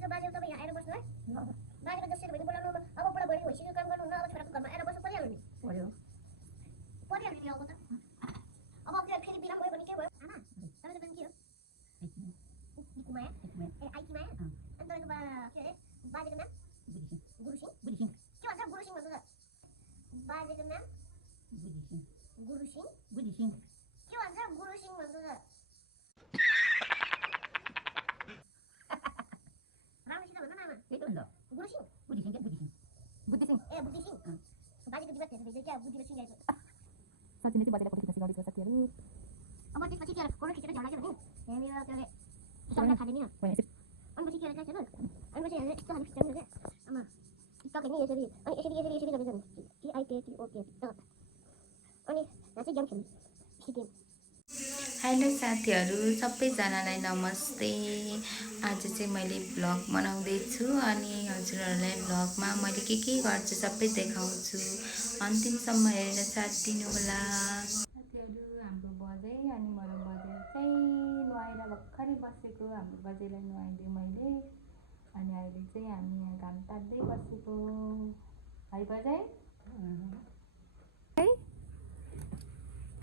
भइसक्यो बाजे तपाईँ यहाँ आएर बस्नु है बाजेको जसरी भने बोलाउनु अब बुढा बढी भइसक्यो काम गर्नुहुन्न अब छोराको घरमा आएर बस्नु परिहाल्यो नि परिहाल्यो नि अब त अब फेरि बिराम भयो भने के भयो आमा तपाईँको नाम के हो कुमाया ए आइकी माया अनि तपाईँको के अरे बाजेको नाम गुरुसिंह के भन्छ गुरुसिंह भन्नु त बाजेको नाम गुरुसिंह के भन्छ गुरुसिंह भन्नु त राम्रोसित भन्नु न आमा त्यही त भन्छ गुरुसिंह बुद्धिसिंह ए बुद्धिसिंह बाजेको दिमाग हेर्छ क्या बुद्धिले सिंह आएको सचिनले चाहिँ बाजेलाई फोटो खिच्न सिकाउँदै साथीहरू अब त्यसपछि के फोटो खिचेर झन् लाग्यो भने यहाँनिर के अरे सबलाई खादिने अनि पछि के अरे क्या छैन अनि पछि यहाँनिर यस्तो खाले खिचाउनु क्या आमा टिकटक हेर्ने यसरी अनि यसरी गर्दै जानु TIKTOK अनि यहाँ चाहिँ गेम खेल्नु सिक्यो हेलो साथीहरू सबैजनालाई नमस्ते। आज चाहिँ मैले भ्लग बनाउँदैछु अनि हजुरहरूलाई भ्लगमा मैले के गर्छु सबै देखाउँछु। अन्तिमसम्म हेरेर साथ दिनुहोला। साथीहरू हाम्रो बजै अनि मेरो बजै चाहिँ नुहाएर भर्खरै बसेको। हाम्रो बजैलाई नुहाइदिएँ मैले अनि अहिले चाहिँ हामी यहाँ घाम ताप्दै बसेको है बजै।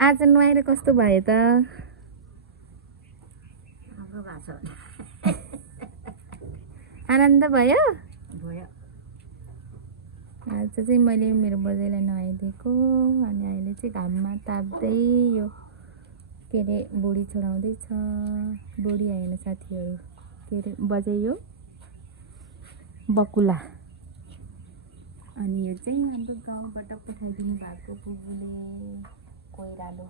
आज नुहाएर कस्तो भयो त? आनन्द भयो? आज चाहिँ मैले मेरो बजैलाई नुहाइदिएको अनि अहिले चाहिँ घाममा ताप्दै यो के अरे बोडी छोडाउँदैछ। बोडी होइन साथीहरू के अरे बजै यो बकुला। अनि यो चाहिँ हाम्रो गाउँबाट पठाइदिनु भएको बुबुले कोइरालो।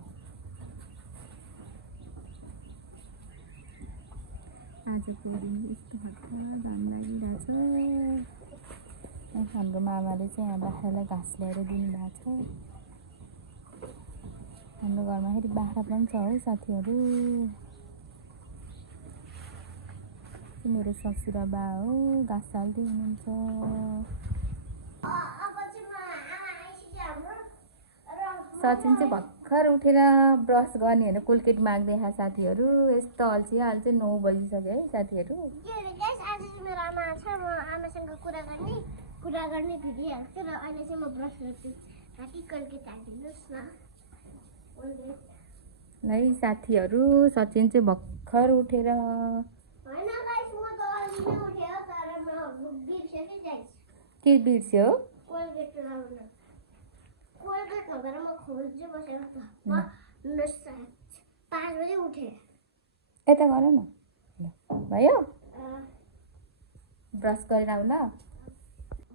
आजको दिन यस्तो हठात घाम लागिरहेछ। हाम्रो मामाले चाहिँ यहाँ बाख्रालाई घाँस ल्याएर दिनुभएको छ। हाम्रो घरमा फेरि बाख्रा पनि छ है साथीहरू। मेरो ससुरा बा हो घाँस हाल्दै हुनुहुन्छ। सचिन चाहिँ भर्खर उठेर ब्रस गर्ने होइन कोलगेट माग्दै साथीहरू। यस्तो अल्छी 9 बजिसक्यो है साथीहरू। आज चाहिँ मेरो आमा छ म आमासँग कुरा गर्ने भिडिहाल्छु र अहिले चाहिँ म ब्रस गर्छु ताकि कोलगेट हालिदिनुहोस् न है साथीहरू। सचिन चाहिँ भर्खर उठेर होइन गाइस म त अलि नै उठ्यो तर म बिर्सेँ कि गाइस के बिर्स्यो? कोलगेट लगाउन कोलगेट लगेर म खोज्दै बसेर त म 5 बजे उठेँ। यता गर न ल भयो ब्रस गरेर आऊ ल।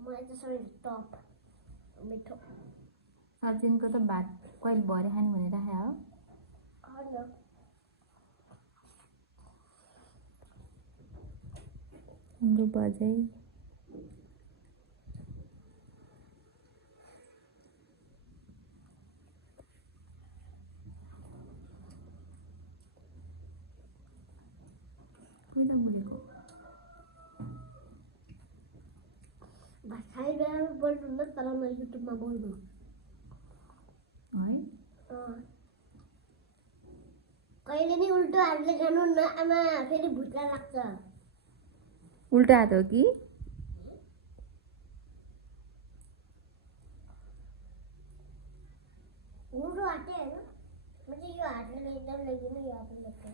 म यसरी टप मिठो सचिनको त भात कहिले भरे खाने भनेर राखे हो। हाम्रो बजै कोही बोलेको भात खाने बेलामा बोल्नुहुन्न तर म युट्युबमा बोल्नु है। कहिले नि उल्टो हातले खानु न आमा फेरि भुत्ला लाग्छ। उल्टा हात हो कि? उल्टो हातै होइन म चाहिँ यो हातले एकदम लेख्दिनँ यो हातले लेख्छु।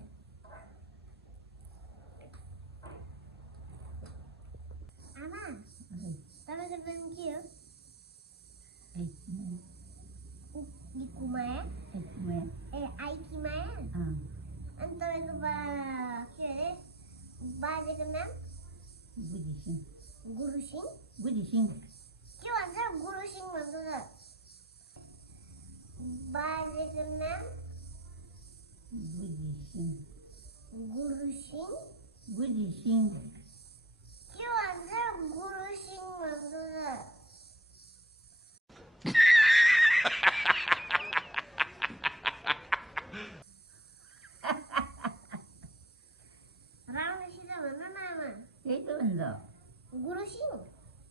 आमा तपाईँको नाम के हो? कुमाया ए आइकी माया अनि तपाईँको के अरे बाजेको नाम गुरुसिंह के भन्छ गुरुसिंह भन्नु त बाजेको नाम गुरुसिंह के भन्छ गुरुसिंह भन्नु त राम्रोसित भन्नु न आमा त्यही त भन्छ गुरुसिंह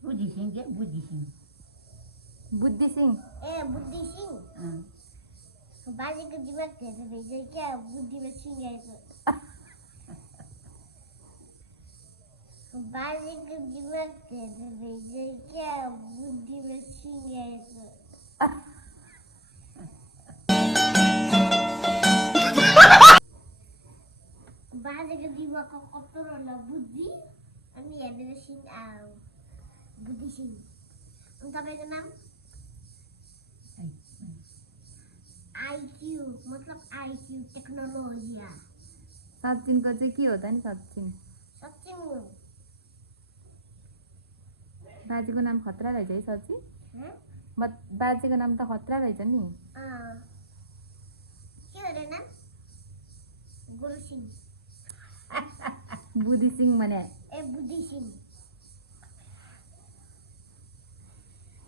बुद्धिसिंह क्या बुद्धिसिंह ए बुद्धिसिंह बाजेको दिमाग हेरेर भेज क्या बुद्धिमा सिंह आएको बाजेको दिमाग हेरेर चाहिँ क्या बुद्धिमा सिँगाएको बाजेको दिमागको कत्रो होला बुद्धि अनि हेरेर सिङ बुद्धि सिङ अनि तपाईँको नाम आइक्यू मतलब आइक्यू टेक्नोलोजिया सचिनको चाहिँ के हो त नि सचिन सचिन बाजेको नाम खतरा रहेछ है सचिन हँ बाजेको नाम त खतरा रहेछ नि के अरे नाम गुरु सिंह बुद्धि सिंह भने ए बुद्धि सिंह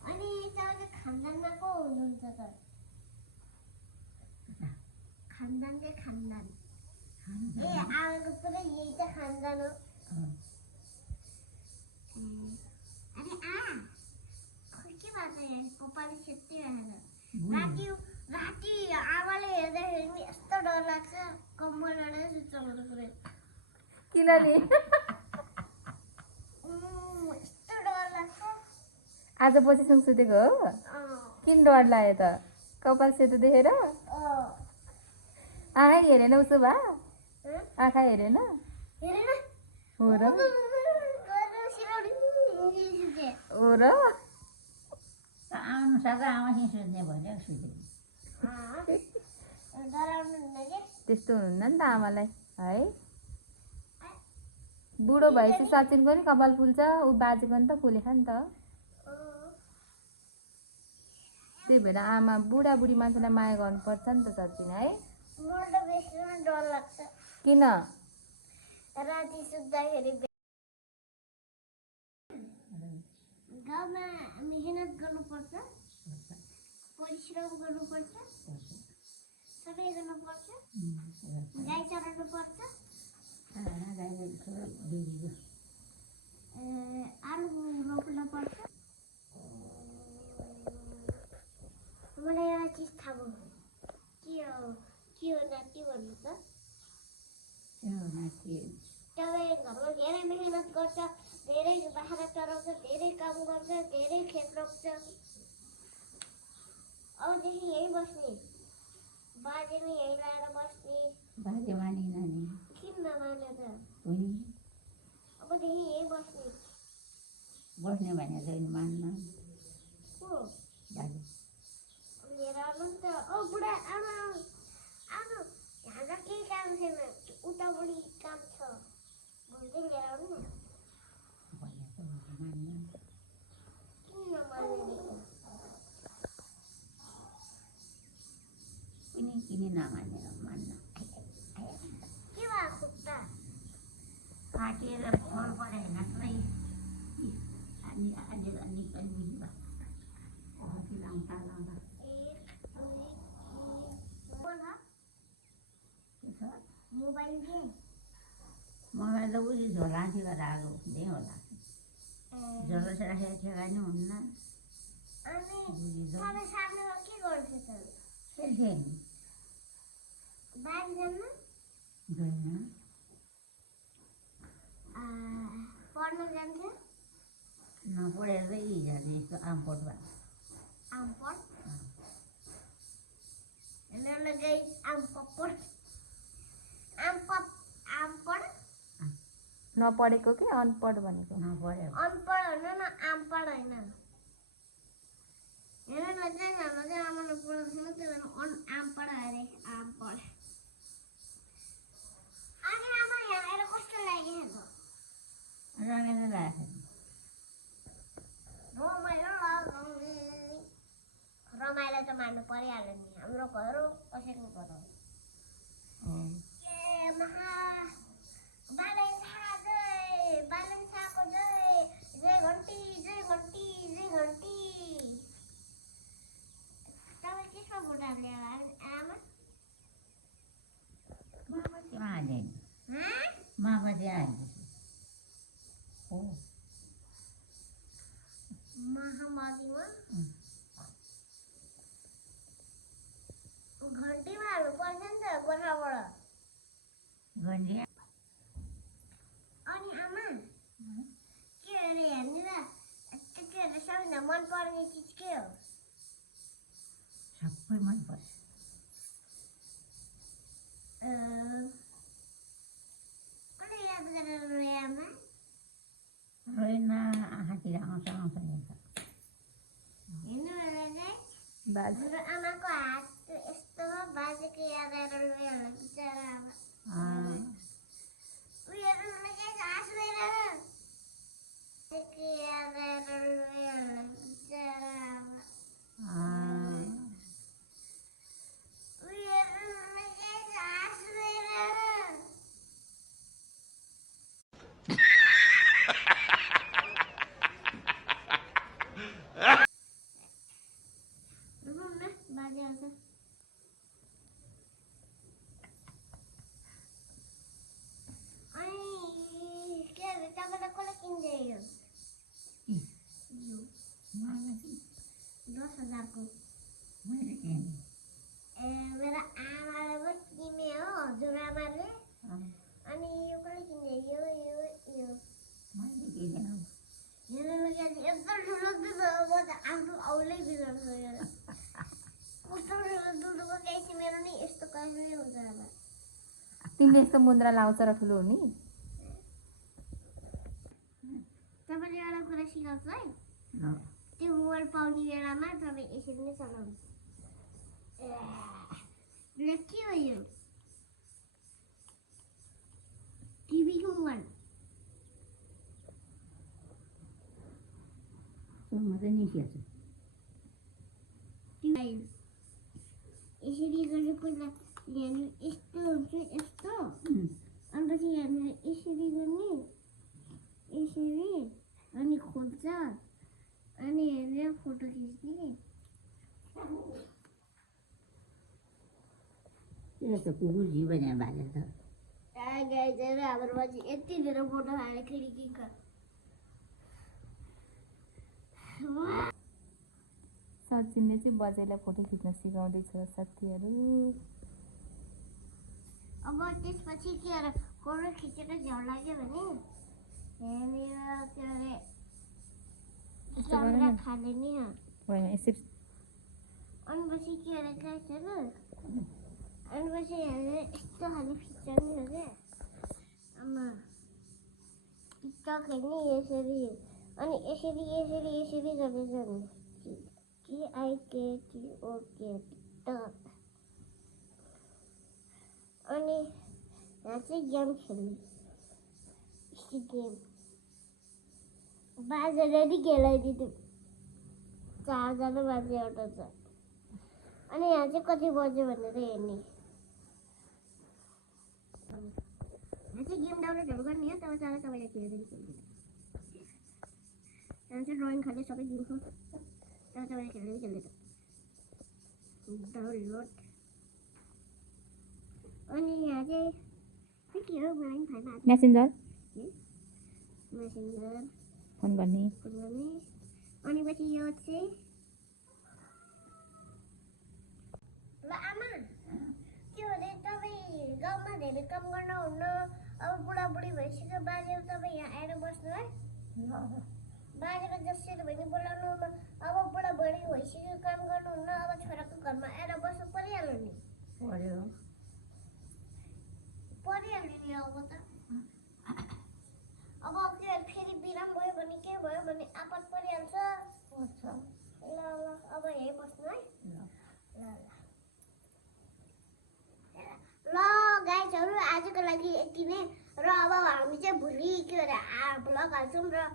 अनि तपाईँको खानदानमा को हुनुहुन्छ त खानदानकै खानदान ए आमाको पुरै यही त खानदान हो अरे खोइ के भएको यहाँ कपाल सेत्तिरहेको राति आमाले हेर्दाखेरि नि यस्तो डर लाग्छ कम्बल ओढेर सुत्नु पुरै किन नि यस्तो डर लाग्छ आज पछिसँग सुतेको हो किन डर लाग्यो त कपाल सेतो देखेर आँखा हेरेन उसो भए आँखा हेरेन हो र हो र आउनु सक्छ आमासित सुत्ने भनेर सुतेको डराउनु हुन्न कि त्यस्तो हुन्न नि त आमालाई है बुढो भएपछि सचिनको नि कपाल फुल्छ ऊ बाजेको नि त फुलेको नि त त्यही भएर आमा बुढाबुढी मान्छेलाई माया गर्नुपर्छ नि त सचिन है मलाई त बेसी डर लाग्छ किन राति सुत्दाखेरि गाउँमा मेहनत गर्नुपर्छ परिश्रम गर्नुपर्छ सबै गर्नुपर्छ गाई चराउनुपर्छ आलु रोप्नुपर्छ मलाई एउटा चिज थाहा भयो के हो नाति भन्नु त तपाईँ घरमा धेरै मेहनत गर्छ धेरै बाख्रा चराउँछ धेरै काम गर्छ धेरै खेत रोप्छ अबदेखि यहीँ बस्ने बाजे पनि यहीँ ल्याएर बस्ने बाजे मानेन नि किन नमाने त अबदेखि यहीँ बस्ने बस्ने भनेर मान्न को बाजे लिएर आउनु नि त ओ बुढा आउनु आउनु यहाँ केही काम छैन उतापट्टि काम छ भन्दै लिएर आउनु न भनेको मान्न किन नमान्ने किन नमानेर मान्न के भयो खुट्टा काटेर फल परे होइन पुरै अनि निकै बुझ्नु लाउँदा लाउँदा मोबाइल गेम मोबाइल त उयो झोलाथी गरेर आएको हुँदै होला झोला राखेर ठेगानी हुन्न अनि तपाईँ सानोमा के गर्छ त खेल्थेँ नि बारी जान्न गएन पढ्न जान्थ्यो नपढेर हिजो यस्तो आमपट भयो आमपढ नगई आमपड आमपढ नपढेको कि अनपढ भनेको नपढ्यो अनपढ होइन न आमपढ होइन हेर न चाहिँ हाम्रो चाहिँ आमाले पढाउँदैन त्यो भएर आमपढ अरे आमपढ अनि आमा यहाँ आएर कस्तो लागिरहेको रमाइलो लागेको रमाइलो लगाउने रमाइलो त मान्नु परिहाल्यो नि हाम्रो घर हो कसैको घर हो ए महा बालेन्सा जय बालेन्साको जय जय घन्टी जय घन्टी जय घन्टी तपाईँ केमा भोट हाल्ने आमा माओवादीमा हालेन हाँ? माओवादी हाल्दैछु हो महामारीमा घन्टीमा हाल्नु पर्छ नि त गोर्खाबाट गन्डिया अनि आमा मनपर्ने चिज के हो? सबै मनपर्छ। कसले याद गरेर रोए आमा? रोएन, आँखातिर आउँछ आउँछ हेर्छ। हेर्नु होला चाहिँ बाजे मेरो आमाको हात यस्तो बाजेको याद आएर रोयो होला बिचरा आमा। उयोहरू लगाइ हाँस गरेर बाजेको याद आएर रोयो होला बिचरा आमा। उयोहरू लगाइ हाँस गरेर बाजे आउँछ। अनि के अरे तपाईँलाई कसले किनिदियो यो? 10,000 को। मैले किनेँ। मेरो आमाले पो किने हो, हजुरआमाले। अनि यो कसले किनिदियो? यो मैले किनेँ हो। हेर्नु यस्तो ठुलो दुध हो, म त आफ्नो औलै बिगार्छ यो। कस्तो ठुलो दुधको गाई मेरो नि यस्तो कसरी हुन्छ आमा? तिमीले यस्तो मुद्रा लाउँछ र ठुलो हुने? तपाईँले एउटा कुरा सिकाउँछु है। ल, त्यो मोबाइल पाउने बेलामा तपाईँ यसरी नै चलाउनु। के हो यो? टिभीको मोबाइल। म चाहिँ निस्किएछु। यसरी गरेर पहिला यहाँनिर यस्तो हुन्छ, यस्तो। अनि पछि यहाँनिर यसरी गर्ने, यसरी अनि खोल्छ, अनि हेरेर फोटो खिच्ने। यस्तो कुकुर जीवन यहाँ भागेर छ। गाइजहरू हाम्रो मान्छे यति धेरै फोटो हाले खिड्कीको। सचिनले चाहिँ बजेलाई फोटो खिच्न सिकाउँदैछ साथीहरू। अब त्यसपछि के अरे फोटो खिचेर झ्याउ लाग्यो भने यहाँनिर के अरे क्यामेरा खाले नि यसरी अनि पछि के अरे गाइजहरू अनि पछि यहाँनिर यस्तो खाले खिच्ने हो क्या। आमा टिकटक हेर्ने यसरी अनि यसरी यसरी यसरी गरेर जाने। TIKTOK TikTok. अनि यहाँ चाहिँ गेम खेल्ने, यस्तो गेम बाजेले नि खेलाइदिन्थ्यो। 4जना मान्छे एउटा छ। अनि यहाँ चाहिँ कति बज्यो भनेर हेर्ने। यहाँ चाहिँ गेम डाउनलोडहरू गर्ने हो, तब तपाईँले खेल्दैन। यहाँ चाहिँ ड्रइङ खाले सबै दिन्छु, तब तपाईँले खेल्दैन। डाउनलोड। अनि यहाँ चाहिँ के हो मलाई पनि थाहा छैन। मेसेन्जर मेसेन्जर फोन गर्ने। अनि पछि यो चाहिँ ल आमा के हो अरे तपाईँ गाउँमा धेरै काम गर्नुहुन्न, अब बुढाबुढी भइसक्यो बाजे, तपाईँ यहाँ आएर बस्नु है। बाजेको जसरी भने बोलाउनु। अब बुढाबुढी भइसक्यो काम गर्नुहुन्न, अब छोराको घरमा आएर बस्नु परिहाल्यो नि। परिहाल्यो नि अब त। अब के फेरि बिराम भयो भने के भयो भने आपत परिहाल्छ। ल ल अब यहीँ बस्नु है। ल गाइजहरू आजको लागि यति नै। र अब हामी चाहिँ भोलि के अरे भ्लग हाल्छौँ र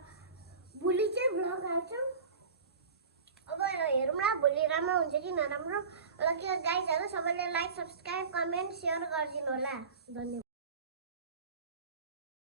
भोलि चाहिँ भ्लग हाल्छौँ। अब हेरौँला भोलि राम्रो हुन्छ कि नराम्रो। ल के गाइजहरू सबैले लाइक, सब्सक्राइब, कमेन्ट, सेयर गरिदिनु होला। धन्यवाद।